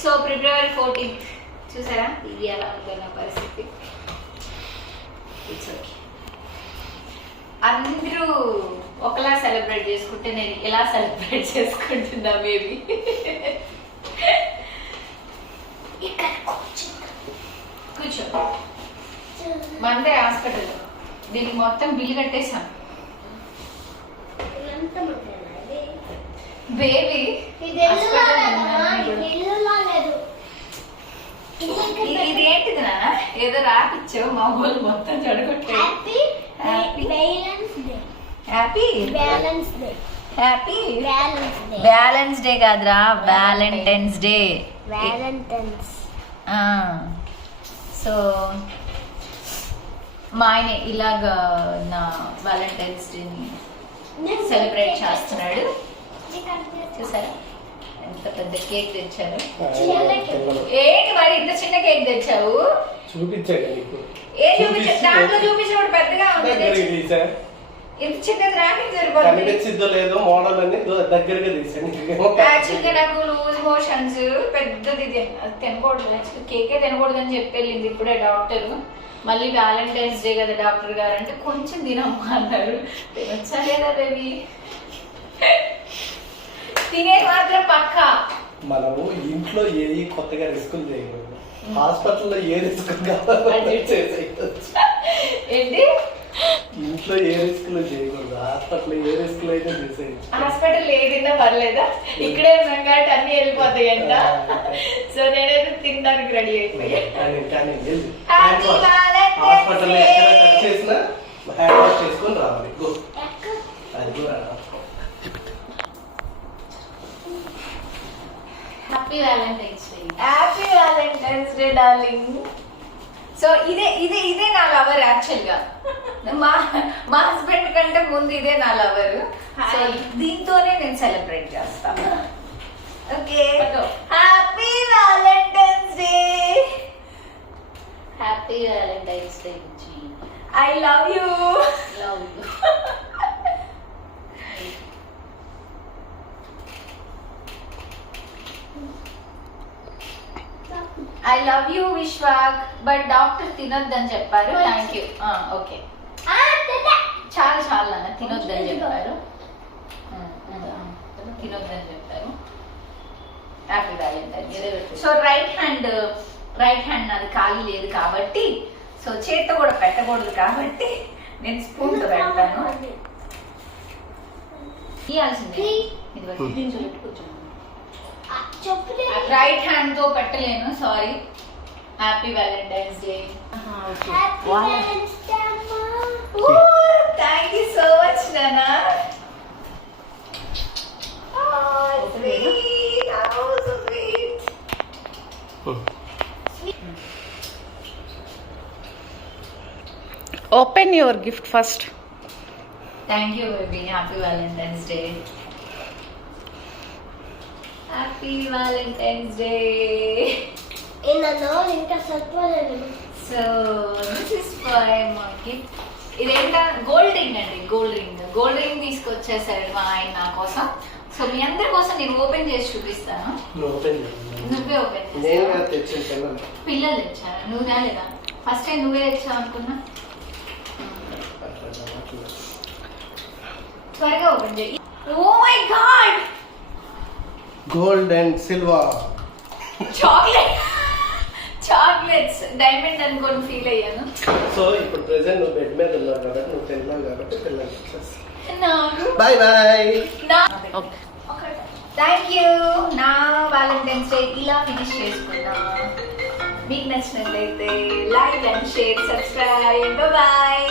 So February 14th చూసారా ఇది ఎలా ఉందన్న పరిస్థితి. It's okay. అందరూ ఒకలా సెలబ్రేట్ చేసుకుంటే నేను ఎలా సెలబ్రేట్ చేసుకుంటున్నా బేబీ. కూర్చో. మందే హాస్పిటల్ దీనికి మొత్తం బిల్లు కట్టేశాం బేబీ. ఇదేంటిది నాన్న ఏదో రాపిచ్చావు మా ఊళ్ళు మొత్తం చెడగొట్టావు. బ్యాలెన్స్ డే కాదురా వ్యాలంటైన్స్ డే. సో మా ఆయన ఇలాగా నా వ్యాలంటైన్స్ డేని సెలబ్రేట్ చేస్తున్నాడు. చూసారా ఎంత పెద్ద కేక్ తెచ్చారు. ఏంటి మరి ఇంత చిన్న కేక్ తెచ్చావు? ఏం చూపించా దాంట్లో చూపించినప్పుడు పెద్దగా ఉంది. ఇంత చిన్నది రానికి యాక్చువల్గా నాకు లూజ్ మోషన్స్ పెద్దది తినకూడదు కేకే తినకూడదు అని చెప్పి వెళ్ళింది ఇప్పుడే డాక్టర్. మళ్ళీ వ్యాలంటైన్స్ డే కదా డాక్టర్ గారు అంటే కొంచెం తినమ్మా అన్నారు. తినొచ్చా లేదా బేబీ? తినేది మాత్రం పక్కా. మనము ఇంట్లో ఏది కొత్తగా రిస్కులు చేయకూడదు, హాస్పిటల్లో ఏ రిస్క్ ఏంటి ఇంట్లో ఏ రిస్కులు చేయకూడదు, హాస్పిటల్ ఏ రిస్కులు అయితే చేసేయచ్చు. హాస్పిటల్ ఏదైనా పర్లేదా? ఇక్కడే ఉన్నాం కాబట్టి అన్ని వెళ్ళిపోతాయి అంట. సో నేనైతే తినడానికి రెడీ అయిపోయా. హాస్పిటల్ ఎక్కడ టచ్ చేసినా హ్యాండ్ వాష్ చేసుకొని రావాలి. అది కూడా happy Valentine's day. Happy Valentine's day darling. So ఇదే నా లవర్ యాక్చువల్ గా. మా హస్బెండ్ కంటే ముందు ఇదే నా లవర్. సో దీంతోనే నేను సెలబ్రేట్ చేస్తాను. Okay happy Valentine's day. Happy Valentine's day. I love you. Love you. I love you Vishwak. But doctor తినొద్దని చెప్పారు. Thank you. ఓకే చాలు చాలు అన్న తినొద్దని చెప్పారు. తినొద్దని చెప్పారు. Happy Valentine's. So right hand నాది ఖాళీ లేదు కాబట్టి సో చేత్తో కూడా పెట్టకూడదు కాబట్టి నేను స్పూన్ తో పెడతాను. ఇవ్వాల్సింది రైట్ హ్యాండ్ తో పెట్టలేను sorry. Happy Valentine's day. Thank you so much నాన్న. Open your gift first. Thank you baby. Happy Valentine's Day. Happy Valentine's Day. So this is for my gift. ఇదేంటా గోల్డ్ రింగ్ అండి. Gold ring తీసుకొచ్చేసారు మా ఆయన నా కోసం. So మీ అందరి కోసం నేను ఓపెన్ చేసి చూపిస్తాను. నువ్వే ఓపెన్ చేస్తావు. పిల్లలు తెచ్చారు నువ్వు రాలేదా? ఫస్ట్ టైం నువ్వే తెచ్చావు అనుకున్నా. త్వరగా ఓపెన్ చేయి. Oh my god gold and silver chocolates diamond అనుకోని ఫీల్ అయ్యాను. సో ఇప్పుడు ప్రెసెంట్ నువ్వు బెడ్ మీద ఉన్నావు కాబట్టి నువ్వు తిన్నావు కాబట్టి పిల్లలు నాకు బాయ్ బాయ్. Thank you. నా వ్యాలంటైన్స్ డే ఇలా ఫినిష్ చేసుకున్నా. మీకు నచ్చినట్లయితే like and share subscribe. Bye.